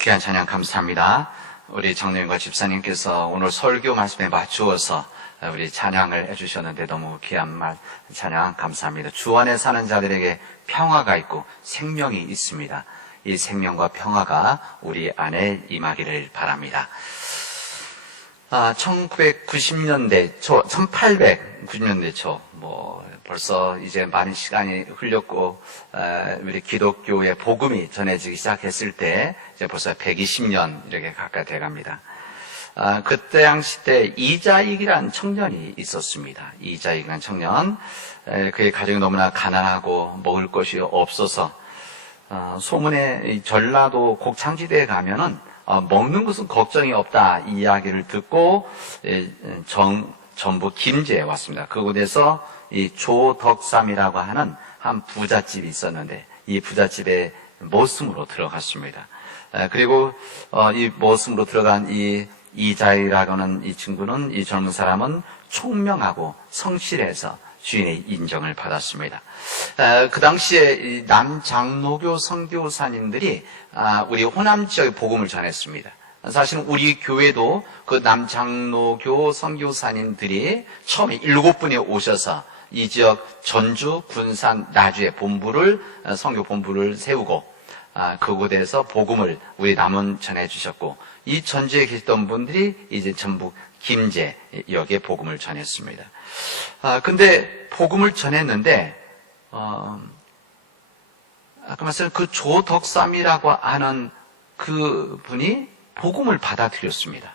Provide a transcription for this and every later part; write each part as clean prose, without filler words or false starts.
귀한 찬양 감사합니다. 우리 장로님과 집사님께서 오늘 설교 말씀에 맞추어서 우리 찬양을 해주셨는데 너무 귀한 찬양 감사합니다. 주 안에 사는 자들에게 평화가 있고 생명이 있습니다. 이 생명과 평화가 우리 안에 임하기를 바랍니다. 1990년대 초, 1890년대 초, 벌써 이제 많은 시간이 흘렸고, 우리 기독교의 복음이 전해지기 시작했을 때, 이제 벌써 120년 이렇게 가까이 돼 갑니다. 그때 당시 때 이자익이라는 청년이 있었습니다. 이자익이라는 청년, 그의 가정이 너무나 가난하고 먹을 것이 없어서, 소문에 전라도 곡창지대에 가면은, 먹는 것은 걱정이 없다 이 이야기를 듣고 전북 김제에 왔습니다. 그곳에서 이 조덕삼이라고 하는 한 부잣집이 있었는데 이 부잣집에 모습으로 들어갔습니다. 그리고 이 모습으로 들어간 이 이자이라고 하는 이 친구는, 이 젊은 사람은 총명하고 성실해서 주인의 인정을 받았습니다. 그 당시에 남장로교 선교사님들이 우리 호남 지역에 복음을 전했습니다. 사실은 우리 교회도 그 남장로교 선교사님들이 처음에 7분이 오셔서 이 지역 전주, 군산, 나주에 선교 본부를 세우고 그곳에서 복음을 우리 남은 전해주셨고, 이 전주에 계셨던 분들이 이제 전북 김제 여기에 복음을 전했습니다. 근데 복음을 전했는데 아까 말씀드린 그 조덕삼이라고 하는 그 분이 복음을 받아들였습니다.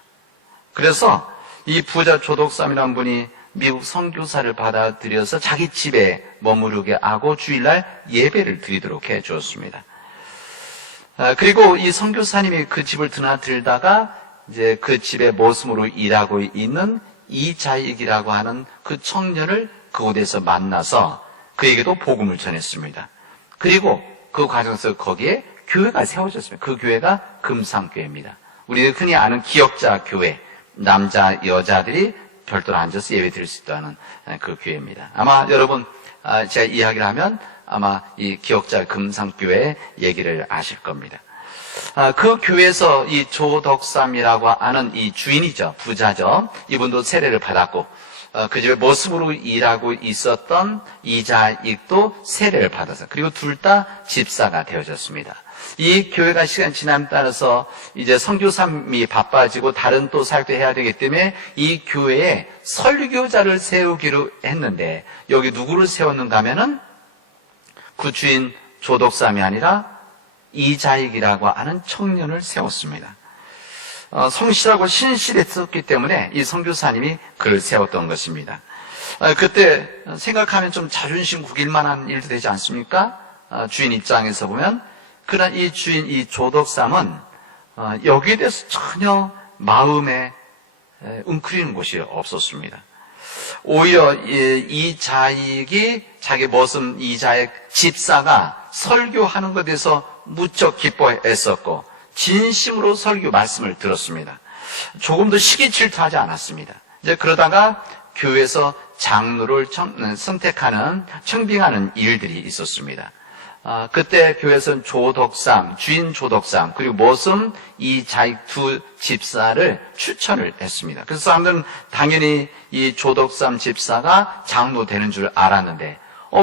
그래서 이 부자 조덕삼이라는 분이 미국 선교사를 받아들여서 자기 집에 머무르게 하고 주일날 예배를 드리도록 해 주었습니다. 그리고 이 선교사님이 그 집을 드나들다가 이제 그 집에 모습으로 일하고 있는 이자익이라고 하는 그 청년을 그곳에서 만나서 그에게도 복음을 전했습니다. 그리고 그 과정에서 거기에 교회가 세워졌습니다. 그 교회가 금상교회입니다. 우리가 흔히 아는 기역자 교회, 남자, 여자들이 별도로 앉아서 예배 드릴 수 있다는 그 교회입니다. 아마 여러분 제가 이야기를 하면 아마 이 기역자 금상교회 얘기를 아실 겁니다. 그 교회에서 이 조덕삼이라고 하는 이 주인이죠. 부자죠. 이분도 세례를 받았고, 그 집에 모습으로 일하고 있었던 이자익도 세례를 받아서, 그리고 둘 다 집사가 되어졌습니다. 이 교회가 시간 지남에 따라서 이제 선교사님이 바빠지고 다른 또 사역도 해야 되기 때문에 이 교회에 설교자를 세우기로 했는데, 여기 누구를 세웠는가 하면은 그 주인 조덕삼이 아니라 이자익이라고 하는 청년을 세웠습니다. 성실하고 신실했었기 때문에 이 선교사님이 그를 세웠던 것입니다. 그때 생각하면 좀 자존심 구길 만한 일도 되지 않습니까? 주인 입장에서 보면. 그러나 이 주인, 이 조덕삼은 여기에 대해서 전혀 마음에 웅크리는 곳이 없었습니다. 오히려 이자익이 자기 모습 이자익 집사가 설교하는 것에 대해서 무척 기뻐했었고 진심으로 설교 말씀을 들었습니다. 조금도 시기 질투하지 않았습니다. 이제 그러다가 교회에서 장로를 선택하는, 청빙하는 일들이 있었습니다. 그때 교회에서는 조덕삼, 주인 조덕삼, 그리고 모습 이자익 두 집사를 추천을 했습니다. 그래서 사람들은 당연히 이 조덕삼 집사가 장로 되는 줄 알았는데,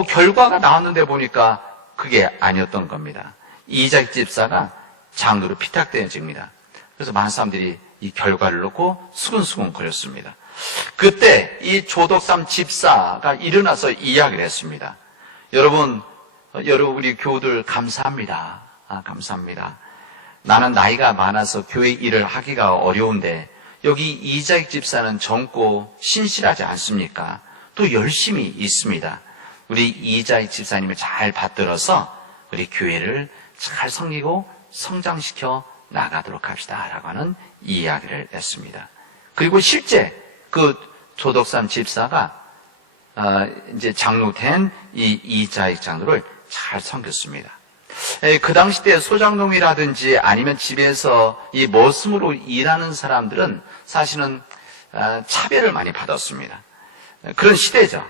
결과가 나왔는데 보니까 그게 아니었던 겁니다. 이자익 집사가 장로로 피탁되어집니다. 그래서 많은 사람들이 이 결과를 놓고 수근수근 거렸습니다. 그때 이 조덕삼 집사가 일어나서 이야기를 했습니다. 여러분 우리 교우들 감사합니다. 감사합니다. 나는 나이가 많아서 교회 일을 하기가 어려운데 여기 이자익 집사는 젊고 신실하지 않습니까? 또 열심히 있습니다. 우리 이자익 집사님을 잘 받들어서 우리 교회를 잘 섬기고 성장시켜 나가도록 합시다 라고 하는 이야기를 했습니다. 그리고 실제 그 조덕삼 집사가 이제 장로된 이 이자익 장로를 잘 섬겼습니다. 그 당시 때 소장농이라든지 아니면 집에서 이 머슴으로 일하는 사람들은 사실은 차별을 많이 받았습니다. 그런 시대죠.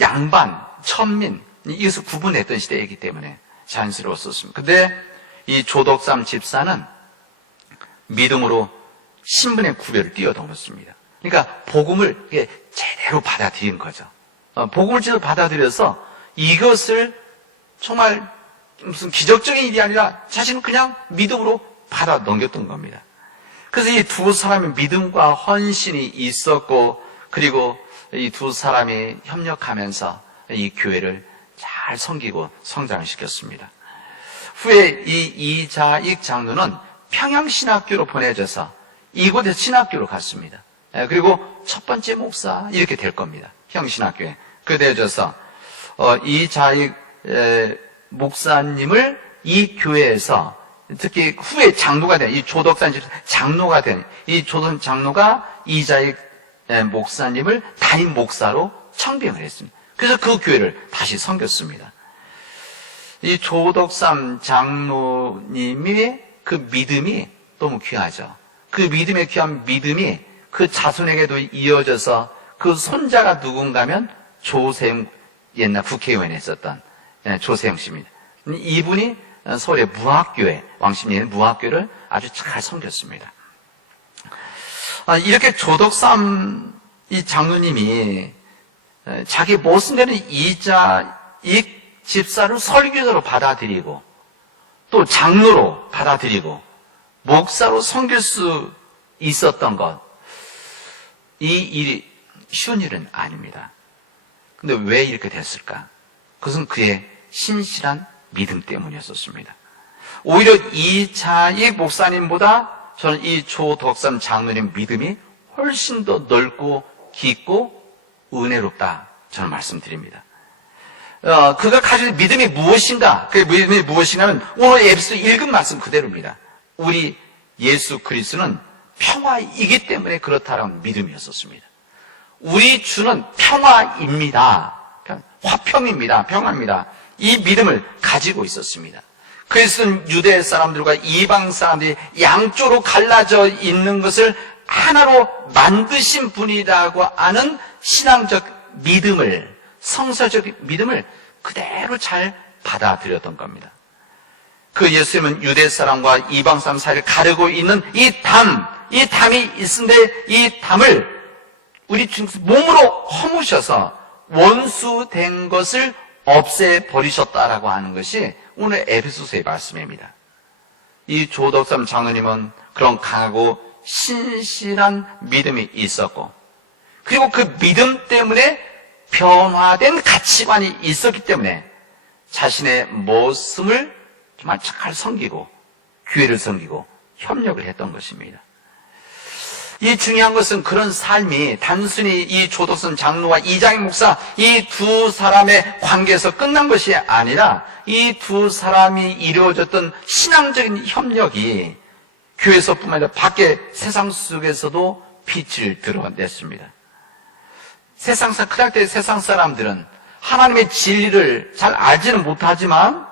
양반, 천민, 이것을 구분했던 시대이기 때문에 자연스러웠었습니다. 근데 이 조덕삼 집사는 믿음으로 신분의 구별을 뛰어넘었습니다. 그러니까 복음을 제대로 받아들인 거죠. 복음을 제대로 받아들여서 이것을 정말 무슨 기적적인 일이 아니라 자신은 그냥 믿음으로 받아 넘겼던 겁니다. 그래서 이 두 사람의 믿음과 헌신이 있었고, 그리고 이 두 사람이 협력하면서 이 교회를 잘 섬기고 성장시켰습니다. 후에 이 이자익 장로는 평양신학교로 보내져서 이곳에 신학교로 갔습니다. 그리고 첫 번째 목사 이렇게 될 겁니다. 평양신학교에. 그 되어져서 이자익 목사님을 이 교회에서 특히 후에 장로가 된 이 조덕산 집 장로가 된 이 조덕 장로가 이자익 목사님을 담임 목사로 청빙을 했습니다. 그래서 그 교회를 다시 섬겼습니다. 이 조덕삼 장로님의 그 믿음이 너무 귀하죠. 그 믿음의 귀한 믿음이 그 자손에게도 이어져서 그 손자가 누군가면 조세영, 옛날 국회의원에 있었던 조세영 씨입니다. 이분이 서울의 무학교회, 왕십리의 무학교를 아주 잘 섬겼습니다. 이렇게 조덕삼 이 장로님이 자기 모순되는 이자익 집사를 설교자로 받아들이고 또 장로로 받아들이고 목사로 섬길 수 있었던 것, 이 일이 쉬운 일은 아닙니다. 근데 왜 이렇게 됐을까? 그것은 그의 신실한 믿음 때문이었습니다. 오히려 이자익 목사님보다 저는 이 조덕삼 장로님 믿음이 훨씬 더 넓고 깊고 은혜롭다 저는 말씀드립니다. 그가 가진 믿음이 무엇인가? 그 믿음이 무엇이냐면 오늘 에베소 읽은 말씀 그대로입니다. 우리 예수 그리스도는 평화이기 때문에 그렇다라는 믿음이었었습니다. 우리 주는 평화입니다. 화평입니다. 평화입니다. 이 믿음을 가지고 있었습니다. 그리스도는 유대 사람들과 이방 사람들이 양쪽으로 갈라져 있는 것을 하나로 만드신 분이라고 하는 신앙적 믿음을, 성서적 믿음을 그대로 잘 받아들였던 겁니다. 그 예수님은 유대 사람과 이방 사람 사이를 가르고 있는 이 담이 있는데 이 담을 우리 주님께서 몸으로 허무셔서 원수된 것을 없애버리셨다라고 하는 것이 오늘 에베소서의 말씀입니다. 이 조덕삼 장로님은 그런 강하고 신실한 믿음이 있었고, 그리고 그 믿음 때문에 변화된 가치관이 있었기 때문에 자신의 모습을 정말 잘 섬기고 교회를 섬기고 협력을 했던 것입니다. 이 중요한 것은 그런 삶이 단순히 이 조덕삼 장로와 이장익 목사 이 두 사람의 관계에서 끝난 것이 아니라 이 두 사람이 이루어졌던 신앙적인 협력이 교회에서뿐만 아니라 밖에 세상 속에서도 빛을 드러냈습니다. 그럴 때 세상 사람들은 하나님의 진리를 잘 알지는 못하지만,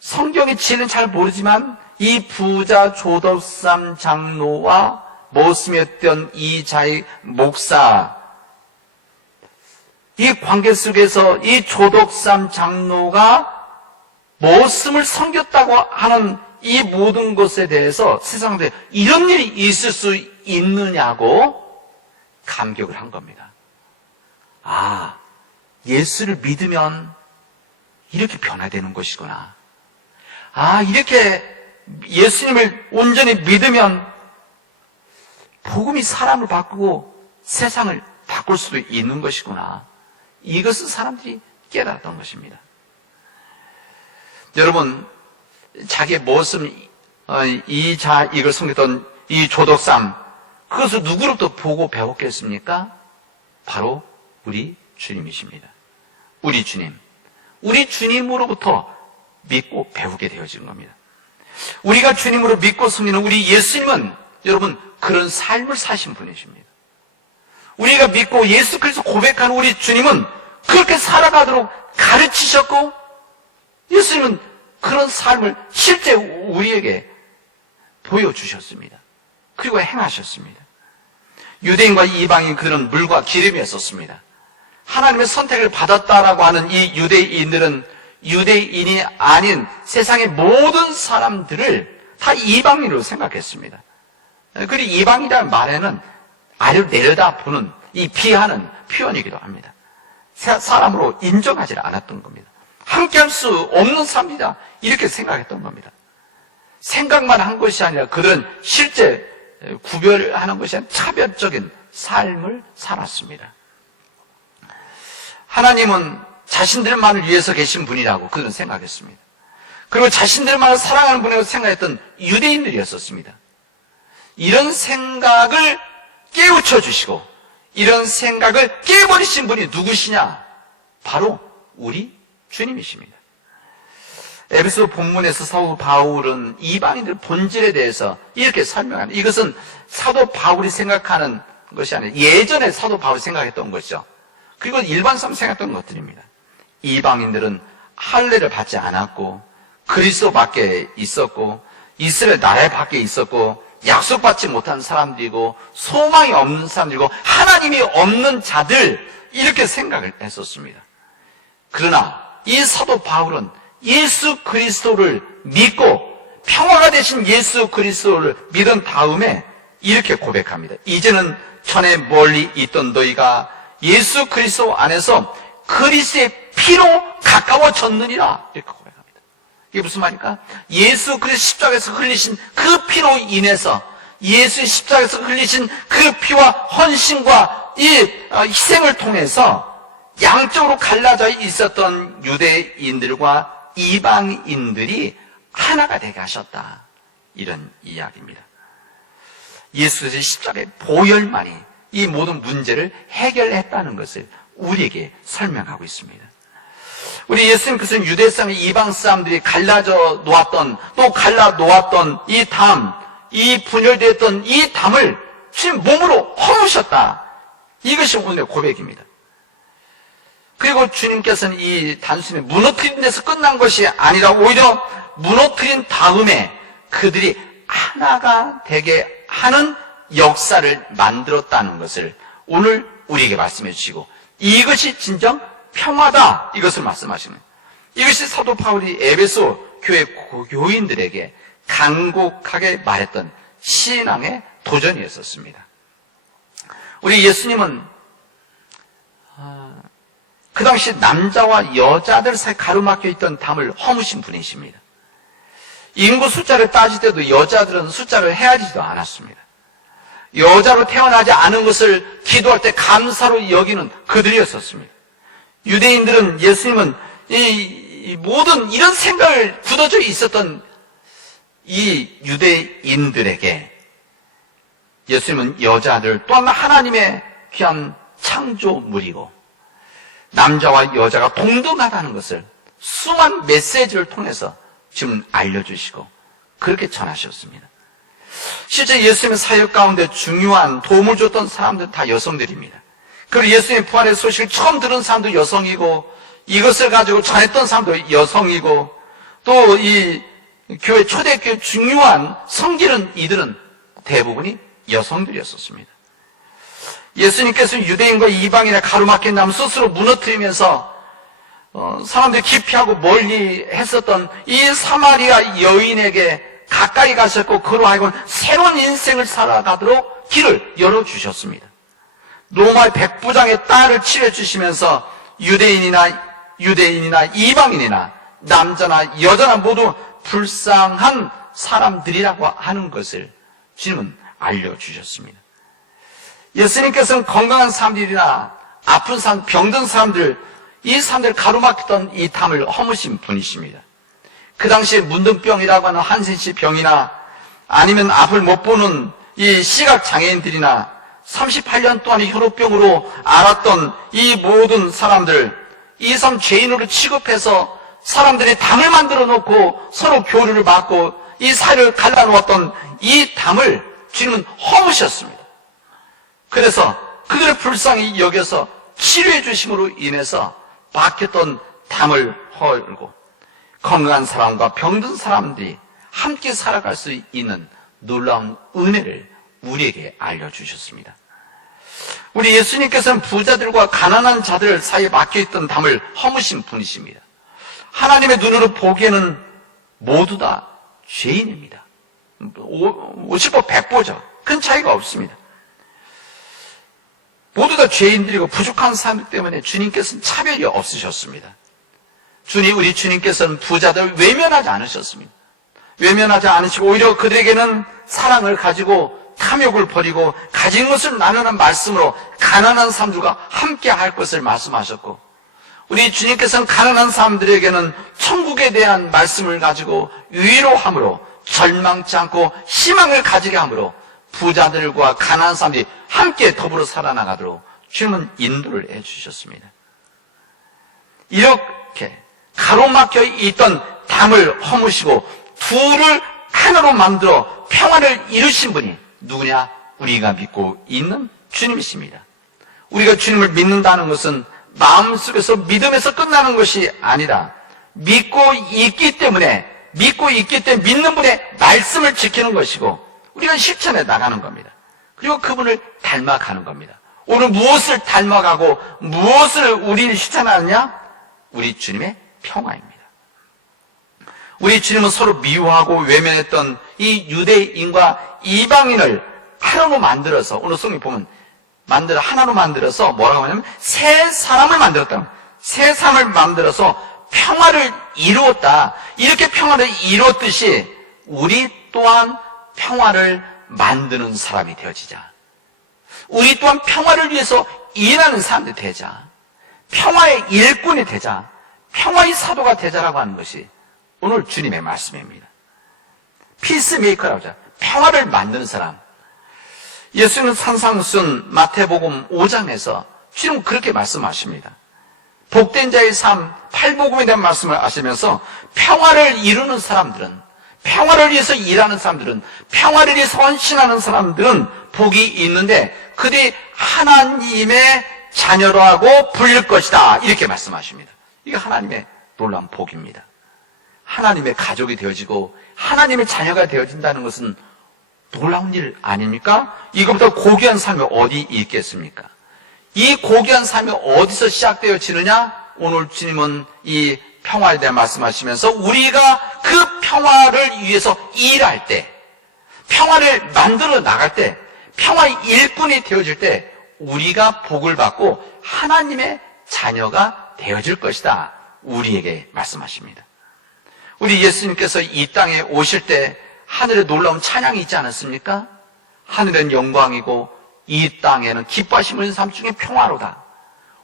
성경의 진리는 잘 모르지만 이 부자 조덕삼 장로와 모습이었던 이자익 목사, 이 관계 속에서 이 조덕삼 장로가 모습을 섬겼다고 하는 이 모든 것에 대해서 세상에 이런 일이 있을 수 있느냐고 감격을 한 겁니다. 아, 예수를 믿으면 이렇게 변화되는 것이구나. 아, 이렇게 예수님을 온전히 믿으면 복음이 사람을 바꾸고 세상을 바꿀 수도 있는 것이구나. 이것을 사람들이 깨달았던 것입니다. 여러분, 자기의 모습, 이걸 섬겼던 이 조덕삼, 그것을 누구로부터 보고 배웠겠습니까? 바로 우리 주님이십니다. 우리 주님. 우리 주님으로부터 믿고 배우게 되어지는 겁니다. 우리가 주님으로 믿고 섬기는 우리 예수님은 여러분 그런 삶을 사신 분이십니다. 우리가 믿고 예수 그리스도 고백하는 우리 주님은 그렇게 살아가도록 가르치셨고, 예수님은 그런 삶을 실제 우리에게 보여주셨습니다. 그리고 행하셨습니다. 유대인과 이방인 그들은 물과 기름이었었습니다. 하나님의 선택을 받았다라고 하는 이 유대인들은 유대인이 아닌 세상의 모든 사람들을 다 이방인으로 생각했습니다. 그리고 이방인이라는 말에는 아래로 내려다보는 이 비하는 표현이기도 합니다. 사람으로 인정하지 않았던 겁니다. 함께할 수 없는 사람이다 이렇게 생각했던 겁니다. 생각만 한 것이 아니라 그들은 실제 구별하는 것이 아니라 차별적인 삶을 살았습니다. 하나님은 자신들만을 위해서 계신 분이라고 그들은 생각했습니다. 그리고 자신들만을 사랑하는 분이라고 생각했던 유대인들이었었습니다. 이런 생각을 깨우쳐 주시고 이런 생각을 깨버리신 분이 누구시냐? 바로 우리 주님이십니다. 에베소 본문에서 사도 바울은 이방인들 본질에 대해서 이렇게 설명합니다. 이것은 사도 바울이 생각하는 것이 아니라 예전에 사도 바울이 생각했던 것이죠. 그리고 일반 사람 생각했던 것들입니다. 이방인들은 할례를 받지 않았고 그리스도 밖에 있었고 이스라엘 나라 밖에 있었고 약속받지 못한 사람들이고 소망이 없는 사람들이고 하나님이 없는 자들 이렇게 생각을 했었습니다. 그러나 이 사도 바울은 예수 그리스도를 믿고 평화가 되신 예수 그리스도를 믿은 다음에 이렇게 고백합니다. 이제는 전에 멀리 있던 너희가 예수 그리스도 안에서 그리스도의 피로 가까워졌느니라 이렇게 고백합니다. 이게 무슨 말입니까? 예수 그리스도 십자가에서 흘리신 그 피로 인해서 예수의 십자가에서 흘리신 그 피와 헌신과 이 희생을 통해서 양쪽으로 갈라져 있었던 유대인들과 이방인들이 하나가 되게 하셨다. 이런 이야기입니다. 예수의 십자가의 보혈만이 이 모든 문제를 해결했다는 것을 우리에게 설명하고 있습니다. 우리 예수님께서는 유대 사람, 이방 사람들이 갈라져 놓았던 또 갈라 놓았던 이 담, 이 분열되었던 이 담을 지금 몸으로 허무셨다. 이것이 오늘의 고백입니다. 그리고 주님께서는 이 단순히 무너뜨린 데서 끝난 것이 아니라 오히려 무너뜨린 다음에 그들이 하나가 되게 하는 역사를 만들었다는 것을 오늘 우리에게 말씀해 주시고 이것이 진정 평화다 이것을 말씀하시는 거예요. 이것이 사도 바울이 에베소 교회 교인들에게 간곡하게 말했던 신앙의 도전이었었습니다. 우리 예수님은 그 당시 남자와 여자들 사이 가로막혀 있던 담을 허무신 분이십니다. 인구 숫자를 따질 때도 여자들은 숫자를 헤아리지도 않았습니다. 여자로 태어나지 않은 것을 기도할 때 감사로 여기는 그들이었었습니다. 유대인들은 예수님은 이 모든 이런 생각을 굳어져 있었던 이 유대인들에게 예수님은 여자들 또한 하나님의 귀한 창조물이고 남자와 여자가 동등하다는 것을 수많은 메시지를 통해서 지금 알려주시고 그렇게 전하셨습니다. 실제 예수님의 사역 가운데 중요한 도움을 줬던 사람들은 다 여성들입니다. 그리고 예수님의 부활의 소식을 처음 들은 사람도 여성이고 이것을 가지고 전했던 사람도 여성이고 또 이 교회 초대교회 중요한 성기는 이들은 대부분이 여성들이었습니다. 예수님께서는 유대인과 이방인의 가로막힌 담을 스스로 무너뜨리면서 사람들이 기피하고 멀리 했었던 이 사마리아 여인에게 가까이 가셨고 그로 하여금 새로운 인생을 살아가도록 길을 열어주셨습니다. 로마의 백부장의 딸을 치러주시면서 유대인이나 이방인이나 남자나 여자나 모두 불쌍한 사람들이라고 하는 것을 주님은 알려주셨습니다. 예수님께서는 건강한 사람들이나 아픈 사람, 병든 사람들, 이 사람들을 가로막혔던 이 담을 허무신 분이십니다. 그 당시에 문둥병이라고 하는 한센시 병이나 아니면 앞을 못 보는 이 시각장애인들이나 38년 동안 혈우병으로 앓았던 이 모든 사람들, 이 사람 죄인으로 취급해서 사람들이 담을 만들어 놓고 서로 교류를 받고 이 사회를 갈라놓았던 이 담을 주님은 허무셨습니다. 그래서 그들을 불쌍히 여겨서 치료해 주심으로 인해서 막혔던 담을 헐고 건강한 사람과 병든 사람들이 함께 살아갈 수 있는 놀라운 은혜를 우리에게 알려주셨습니다. 우리 예수님께서는 부자들과 가난한 자들 사이에 막혀있던 담을 허무신 분이십니다. 하나님의 눈으로 보기에는 모두 다 죄인입니다. 50보 100보죠. 큰 차이가 없습니다. 모두 다 죄인들이고 부족한 사람들 때문에 주님께서는 차별이 없으셨습니다. 우리 주님께서는 부자들 외면하지 않으셨습니다. 외면하지 않으시고 오히려 그들에게는 사랑을 가지고 탐욕을 버리고 가진 것을 나누는 말씀으로 가난한 사람들과 함께 할 것을 말씀하셨고, 우리 주님께서는 가난한 사람들에게는 천국에 대한 말씀을 가지고 위로함으로 절망치 않고 희망을 가지게 함으로 부자들과 가난한 사람들이 함께 더불어 살아나가도록 주님은 인도를 해주셨습니다. 이렇게 가로막혀 있던 담을 허무시고 둘을 하나로 만들어 평화를 이루신 분이 누구냐? 우리가 믿고 있는 주님이십니다. 우리가 주님을 믿는다는 것은 마음속에서 믿음에서 끝나는 것이 아니라 믿고 있기 때문에 믿는 분의 말씀을 지키는 것이고 우리가 실천해 나가는 겁니다. 그리고 그분을 닮아가는 겁니다. 오늘 무엇을 닮아가고 무엇을 우리는 실천하느냐? 우리 주님의 평화입니다. 우리 주님은 서로 미워하고 외면했던 이 유대인과 이방인을 하나로 만들어서, 오늘 성경 보면 하나로 만들어서 뭐라고 하냐면 새 사람을 만들었다. 새 사람을 만들어서 평화를 이루었다. 이렇게 평화를 이루었듯이 우리 또한 평화를 만드는 사람이 되어지자. 우리 또한 평화를 위해서 일하는 사람들이 되자. 평화의 일꾼이 되자. 평화의 사도가 되자라고 하는 것이 오늘 주님의 말씀입니다. 피스메이커라고 하죠. 평화를 만드는 사람. 예수님은 산상순 마태복음 5장에서 주님은 그렇게 말씀하십니다. 복된 자의 삶, 팔복음에 대한 말씀을 하시면서 평화를 이루는 사람들은, 평화를 위해서 일하는 사람들은, 평화를 위해서 헌신하는 사람들은 복이 있는데 그들이 하나님의 자녀라고 불릴 것이다. 이렇게 말씀하십니다. 이게 하나님의 놀라운 복입니다. 하나님의 가족이 되어지고 하나님의 자녀가 되어진다는 것은 놀라운 일 아닙니까? 이것보다 고귀한 삶이 어디 있겠습니까? 이 고귀한 삶이 어디서 시작되어지느냐? 오늘 주님은 이 평화에 대해 말씀하시면서 우리가 그 평화를 위해서 일할 때, 평화를 만들어 나갈 때, 평화의 일꾼이 되어질 때 우리가 복을 받고 하나님의 자녀가 되어질 것이다. 우리에게 말씀하십니다. 우리 예수님께서 이 땅에 오실 때 하늘에 놀라운 찬양이 있지 않았습니까? 하늘은 영광이고 이 땅에는 기뻐하시는 삶 중에 평화로다.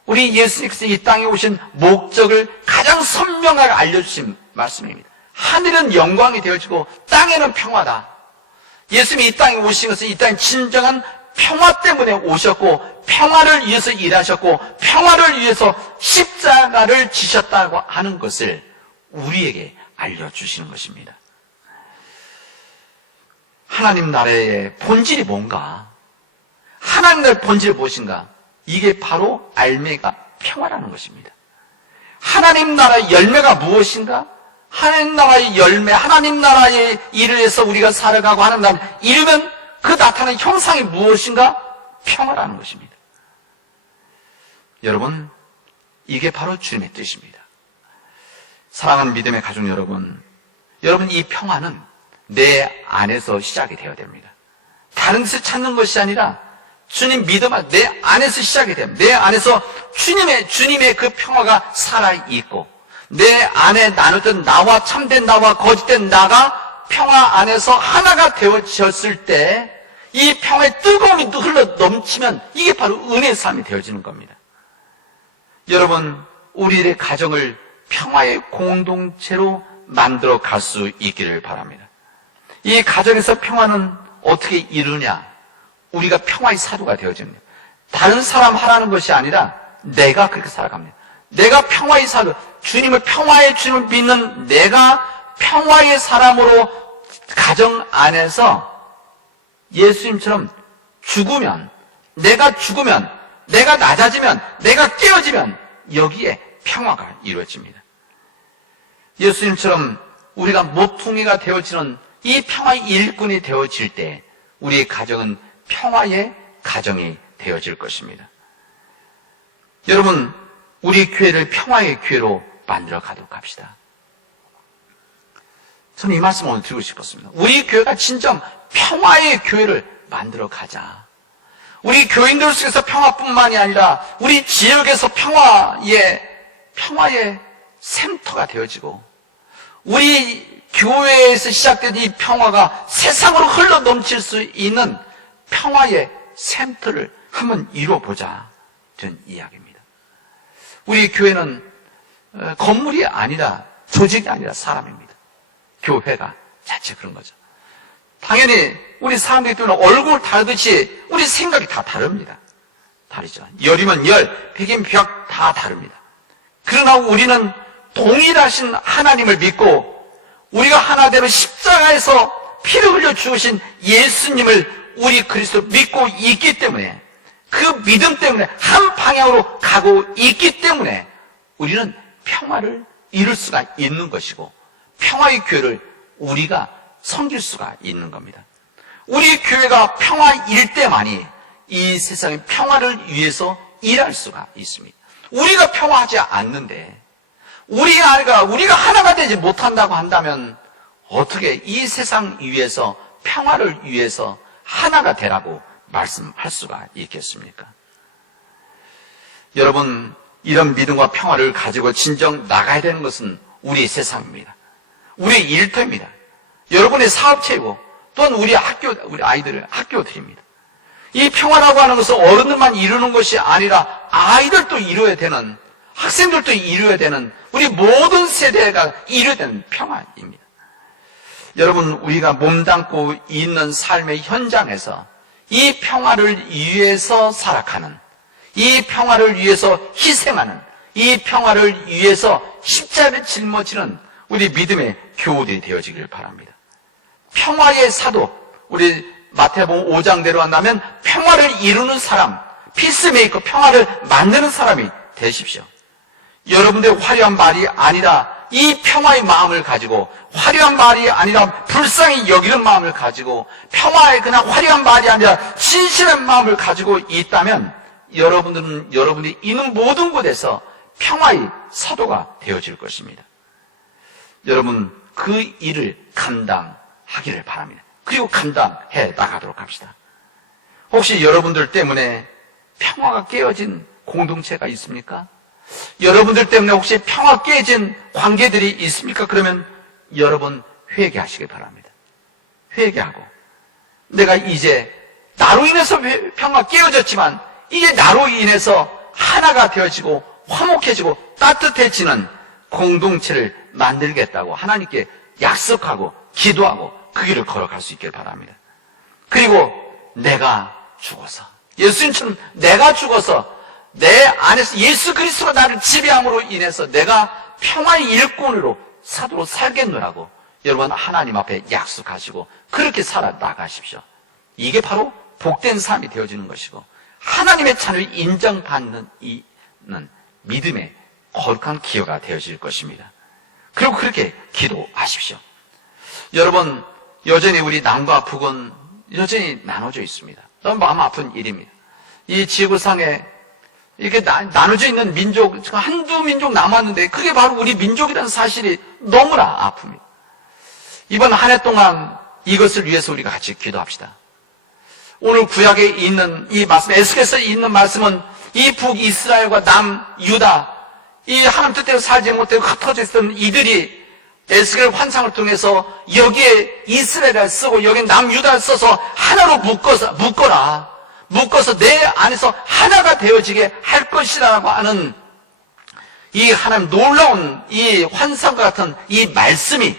우리 예수님께서 이 땅에 오신 목적을 가장 선명하게 알려주신 말씀입니다. 하늘은 영광이 되어지고 땅에는 평화다. 예수님이 이 땅에 오신 것은 이 땅에 진정한 평화 때문에 오셨고 평화를 위해서 일하셨고 평화를 위해서 십자가를 지셨다고 하는 것을 우리에게 알려주시는 것입니다. 하나님 나라의 본질이 뭔가? 하나님 나라의 본질이 무엇인가? 이게 바로 알매가 평화라는 것입니다. 하나님 나라의 열매가 무엇인가? 하나님 나라의 열매, 하나님 나라의 일을 해서 우리가 살아가고 하는 나라 이루면 그 나타나는 형상이 무엇인가? 평화라는 것입니다. 여러분, 이게 바로 주님의 뜻입니다. 사랑하는 믿음의 가족 여러분, 이 평화는 내 안에서 시작이 되어야 됩니다. 다른 데서 찾는 것이 아니라 주님 믿음은 내 안에서 시작이 됩니다. 내 안에서 주님의 그 평화가 살아있고 내 안에 나누던 나와 참된 나와 거짓된 나가 평화 안에서 하나가 되어졌을 때 이 평화의 뜨거움이 흘러 넘치면 이게 바로 은혜의 삶이 되어지는 겁니다. 여러분, 우리의 가정을 평화의 공동체로 만들어 갈 수 있기를 바랍니다. 이 가정에서 평화는 어떻게 이루냐? 우리가 평화의 사도가 되어집니다. 다른 사람 하라는 것이 아니라 내가 그렇게 살아갑니다. 내가 평화의 사도, 평화의 주님을 믿는 내가 평화의 사람으로 가정 안에서 예수님처럼 내가 죽으면, 내가 낮아지면, 내가 깨어지면 여기에 평화가 이루어집니다. 예수님처럼 우리가 모퉁이가 되어지는 이 평화의 일꾼이 되어질 때 우리의 가정은 평화의 가정이 되어질 것입니다. 여러분, 우리 교회를 평화의 교회로 만들어 가도록 합시다. 저는 이 말씀을 오늘 드리고 싶었습니다. 우리 교회가 진정 평화의 교회를 만들어 가자. 우리 교인들 속에서 평화뿐만이 아니라 우리 지역에서 평화의 샘터가 되어지고 우리 교회에서 시작된 이 평화가 세상으로 흘러 넘칠 수 있는 평화의 샘터를 한번 이루어보자. 저는 이야기입니다. 우리 교회는 건물이 아니라 조직이 아니라 사람입니다. 교회가 자체 그런 거죠. 당연히 우리 사람들이 또 얼굴 다르듯이 우리 생각이 다 다릅니다. 다르죠. 열이면 열, 백이면 백 다 다릅니다. 그러나 우리는 동일하신 하나님을 믿고 우리가 하나되는 십자가에서 피를 흘려 죽으신 예수님을 우리 그리스도 믿고 있기 때문에 그 믿음 때문에 한 방향으로 가고 있기 때문에 우리는 평화를 이룰 수가 있는 것이고 평화의 교회를 우리가 섬길 수가 있는 겁니다. 우리 교회가 평화일 때만이 이 세상의 평화를 위해서 일할 수가 있습니다. 우리가 평화하지 않는데 우리가 하나가 되지 못한다고 한다면 어떻게 이 세상 위에서 평화를 위해서 하나가 되라고 말씀할 수가 있겠습니까? 여러분, 이런 믿음과 평화를 가지고 진정 나가야 되는 것은 우리 세상입니다. 우리 일터입니다. 여러분의 사업체이고 또한 우리 아이들의 학교들입니다. 이 평화라고 하는 것은 어른들만 이루는 것이 아니라 아이들도 이루어야 되는, 학생들도 이루어야 되는 우리 모든 세대가 이루어야 되는 평화입니다. 여러분, 우리가 몸담고 있는 삶의 현장에서 이 평화를 위해서 살아가는, 이 평화를 위해서 희생하는, 이 평화를 위해서 십자가를 짊어지는 우리 믿음의 교우들이 되어지길 바랍니다. 평화의 사도, 우리 마태복음 5장대로 한다면 평화를 이루는 사람, 피스메이커, 평화를 만드는 사람이 되십시오. 여러분들의 화려한 말이 아니라 이 평화의 마음을 가지고, 화려한 말이 아니라 불쌍히 여기는 마음을 가지고, 평화의 그냥 화려한 말이 아니라 진실한 마음을 가지고 있다면 여러분들은 여러분이 있는 모든 곳에서 평화의 사도가 되어질 것입니다. 여러분, 그 일을 감당하기를 바랍니다. 그리고 감당해 나가도록 합시다. 혹시 여러분들 때문에 평화가 깨어진 공동체가 있습니까? 여러분들 때문에 혹시 평화 깨진 관계들이 있습니까? 그러면 여러분 회개하시길 바랍니다. 회개하고, 내가 이제 나로 인해서 평화 깨어졌지만 이제 나로 인해서 하나가 되어지고 화목해지고 따뜻해지는 공동체를 만들겠다고 하나님께 약속하고 기도하고 그 길을 걸어갈 수 있길 바랍니다. 그리고 내가 죽어서, 예수님처럼 내가 죽어서 내 안에서 예수 그리스도가 나를 지배함으로 인해서 내가 평화의 일꾼으로 사도로 살겠노라고 여러분 하나님 앞에 약속하시고 그렇게 살아나가십시오. 이게 바로 복된 삶이 되어지는 것이고 하나님의 자녀를 인정받는 이는 믿음의 거룩한 기여가 되어질 것입니다. 그리고 그렇게 기도하십시오. 여러분, 여전히 우리 남과 북은 여전히 나눠져 있습니다. 너무 마음 아픈 일입니다. 이 지구상에 이렇게 나눠져 있는 민족, 한두 민족 남았는데 그게 바로 우리 민족이라는 사실이 너무나 아픕니다. 이번 한 해 동안 이것을 위해서 우리가 같이 기도합시다. 오늘 구약에 있는 이 말씀, 에스겔서에 있는 말씀은 이 북이스라엘과 남유다, 이 하나님 뜻대로 살지 못하고 흩어져 있던 이들이 에스겔 환상을 통해서 여기에 이스라엘을 쓰고 여기 남유다를 써서 하나로 묶어서 내 안에서 하나가 되어지게 할 것이라고 하는 이 하나님 놀라운 이 환상과 같은 이 말씀이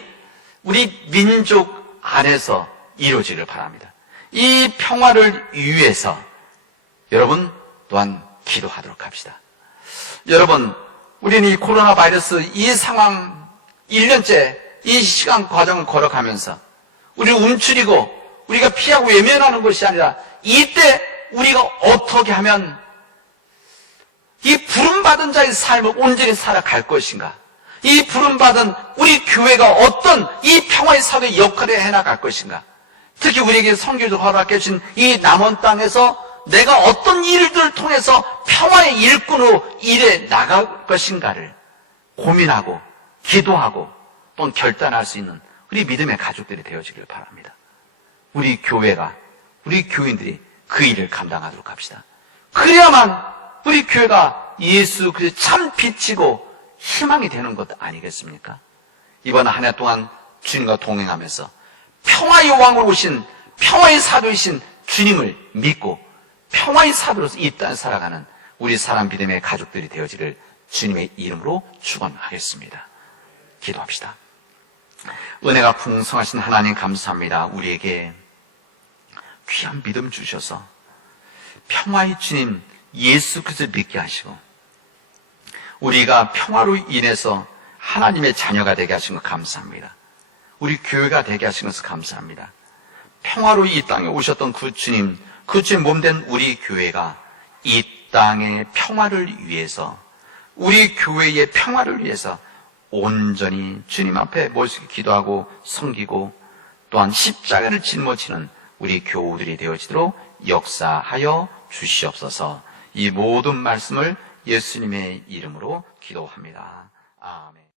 우리 민족 안에서 이루어지길 바랍니다. 이 평화를 위해서 여러분 또한 기도하도록 합시다. 여러분, 우리는 이 코로나 바이러스 이 상황 1년째 이 시간 과정을 걸어가면서 우리를 움츠리고 우리가 피하고 외면하는 것이 아니라 이때 우리가 어떻게 하면 이 부름받은 자의 삶을 온전히 살아갈 것인가, 이 부름받은 우리 교회가 어떤 이 평화의 사도의 역할을 해나갈 것인가, 특히 우리에게 선교를 허락해 주신 이 남원 땅에서 내가 어떤 일들을 통해서 평화의 일꾼으로 일해 나갈 것인가를 고민하고 기도하고 또는 결단할 수 있는 우리 믿음의 가족들이 되어지길 바랍니다. 우리 교회가, 우리 교인들이 그 일을 감당하도록 합시다. 그래야만 우리 교회가 예수 그리스도의 참 빛이고 희망이 되는 것 아니겠습니까? 이번 한 해 동안 주님과 동행하면서 평화의 왕으로 오신 평화의 사도이신 주님을 믿고 평화의 사도로서 이 땅을 살아가는 우리 사람 믿음의 가족들이 되어지를 주님의 이름으로 축원하겠습니다. 기도합시다. 은혜가 풍성하신 하나님 감사합니다. 우리에게 귀한 믿음 주셔서 평화의 주님 예수 그리스도 믿게 하시고 우리가 평화로 인해서 하나님의 자녀가 되게 하신 것 감사합니다. 우리 교회가 되게 하신 것을 감사합니다. 평화로 이 땅에 오셨던 그 주님, 그 주의 몸된 우리 교회가 이 땅의 평화를 위해서, 우리 교회의 평화를 위해서 온전히 주님 앞에 모시고 기도하고 섬기고 또한 십자가를 짊어지는 우리 교우들이 되어지도록 역사하여 주시옵소서. 이 모든 말씀을 예수님의 이름으로 기도합니다. 아멘.